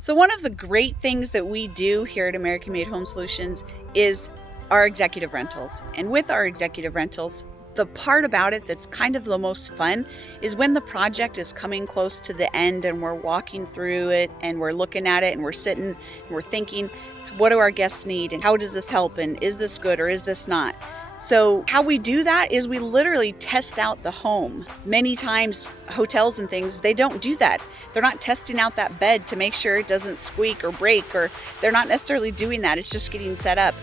So one of the great things that we do here at American Made Home Solutions is our executive rentals. And with our executive rentals, the part about it that's kind of the most fun is when the project is coming close to the end and we're walking through it and we're looking at it and we're sitting and we're thinking, what do our guests need and how does this help and is this good or is this not? So how we do that is we literally test out the home. Many times hotels and things, they don't do that. They're not testing out that bed to make sure it doesn't squeak or break, or they're not necessarily doing that. It's just getting set up.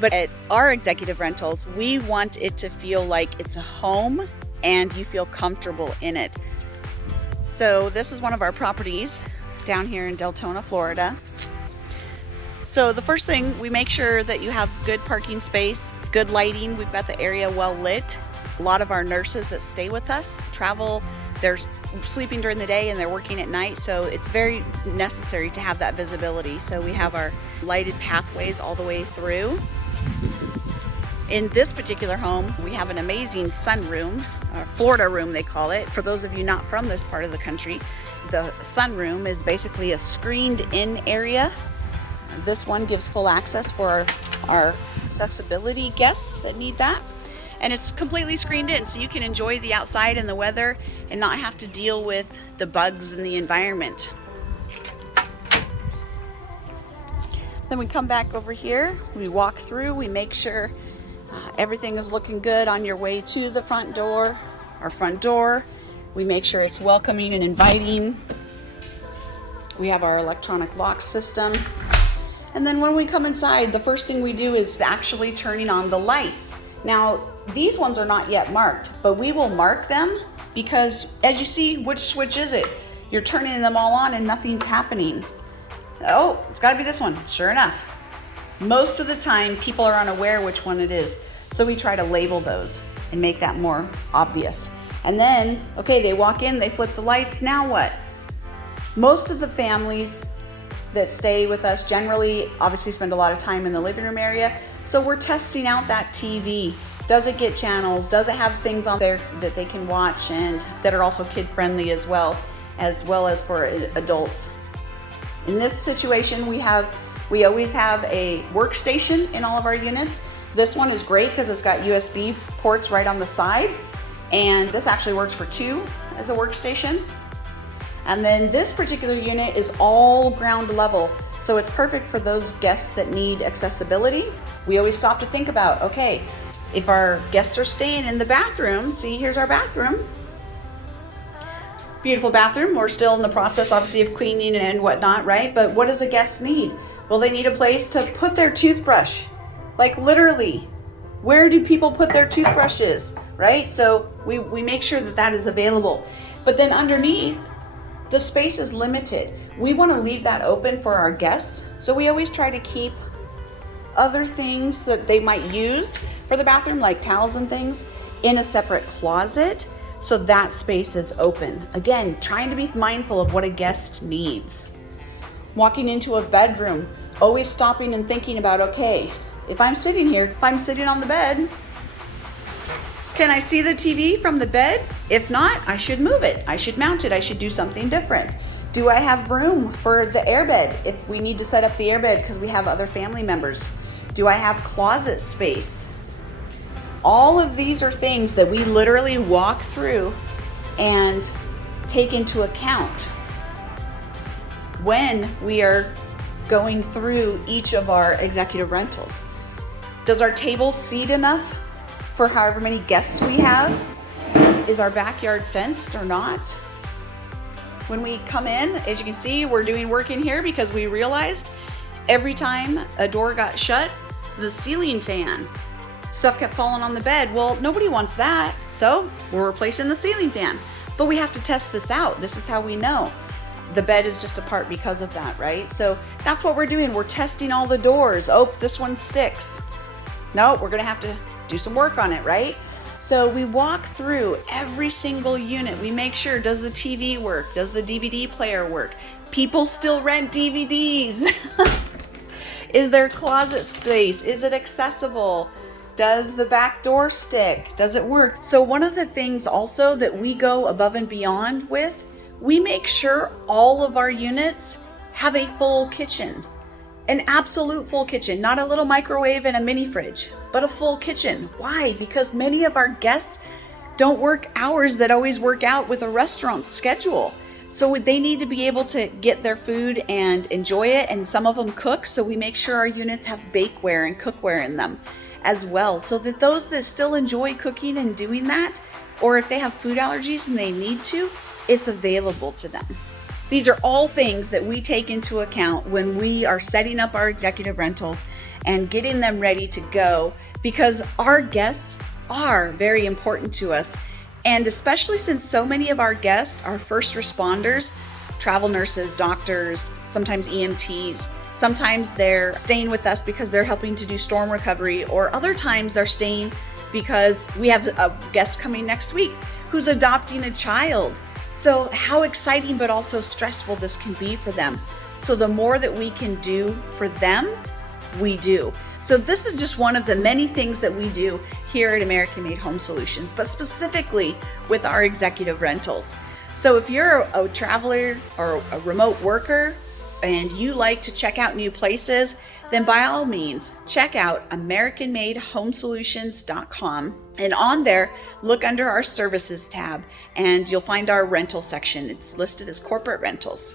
But at our executive rentals, we want it to feel like it's a home and you feel comfortable in it. So this is one of our properties down here in Deltona, Florida. So the first thing, we make sure that you have good parking space, good lighting. We've got the area well lit. A lot of our nurses that stay with us travel, they're sleeping during the day and they're working at night. So it's very necessary to have that visibility. So we have our lighted pathways all the way through. In this particular home, we have an amazing sunroom, or Florida room they call it. For those of you not from this part of the country, the sunroom is basically a screened in area. This one gives full access for our accessibility guests that need that. And it's completely screened in, so you can enjoy the outside and the weather and not have to deal with the bugs in the environment. Then we come back over here, we walk through, we make sure everything is looking good on your way to the front door, our front door. We make sure it's welcoming and inviting. We have our electronic lock system. And then when we come inside, the first thing we do is actually turning on the lights. Now, these ones are not yet marked, but we will mark them because as you see, which switch is it? You're turning them all on and nothing's happening. Oh, it's gotta be this one, sure enough. Most of the time, people are unaware which one it is. So we try to label those and make that more obvious. And then, okay, they walk in, they flip the lights, now what? Most of the families that stay with us generally obviously spend a lot of time in the living room area. So we're testing out that TV. Does it get channels? Does it have things on there that they can watch and that are also kid friendly as well as for adults? In this situation, we always have a workstation in all of our units. This one is great because it's got USB ports right on the side. And this actually works for two as a workstation. And then this particular unit is all ground level. So it's perfect for those guests that need accessibility. We always stop to think about, okay, if our guests are staying in the bathroom, see, here's our bathroom. Beautiful bathroom. We're still in the process, obviously, of cleaning and whatnot, right? But what does a guest need? Well, they need a place to put their toothbrush. Like literally, where do people put their toothbrushes, right? So we make sure that that is available. But then underneath, the space is limited. We want to leave that open for our guests. So we always try to keep other things that they might use for the bathroom, like towels and things, in a separate closet. So that space is open. Again, trying to be mindful of what a guest needs. Walking into a bedroom, always stopping and thinking about, okay, if I'm sitting here, if I'm sitting on the bed, can I see the TV from the bed? If not, I should move it. I should mount it. I should do something different. Do I have room for the airbed if we need to set up the airbed because we have other family members? Do I have closet space? All of these are things that we literally walk through and take into account when we are going through each of our executive rentals. Does our table seat enough for however many guests we have? Is our backyard fenced or not? When we come in, as you can see, we're doing work in here because we realized every time a door got shut, the ceiling fan, stuff kept falling on the bed. Well, nobody wants that. So we're replacing the ceiling fan. But we have to test this out. This is how we know. The bed is just apart because of that, right? So that's what we're doing. We're testing all the doors. Oh, this one sticks. No, we're gonna have to do some work on it, right? So we walk through every single unit. We make sure, does the TV work? Does the DVD player work? People still rent DVDs. Is there closet space? Is it accessible? Does the back door stick? Does it work? So one of the things also that we go above and beyond with, we make sure all of our units have a full kitchen, an absolute full kitchen, not a little microwave and a mini fridge, but a full kitchen. Why? Because many of our guests don't work hours that always work out with a restaurant schedule. So they need to be able to get their food and enjoy it, and some of them cook, so we make sure our units have bakeware and cookware in them as well, so that those that still enjoy cooking and doing that, or if they have food allergies and they need to, it's available to them. These are all things that we take into account when we are setting up our executive rentals and getting them ready to go, because our guests are very important to us. And especially since so many of our guests are first responders, travel nurses, doctors, sometimes EMTs, sometimes they're staying with us because they're helping to do storm recovery, or other times they're staying because we have a guest coming next week who's adopting a child. So how exciting but also stressful this can be for them. So the more that we can do for them, we do. So this is just one of the many things that we do here at American Made Home Solutions, but specifically with our executive rentals. So if you're a traveler or a remote worker and you like to check out new places, then by all means, check out AmericanMadeHomeSolutions.com. And on there, look under our services tab and you'll find our rental section. It's listed as corporate rentals.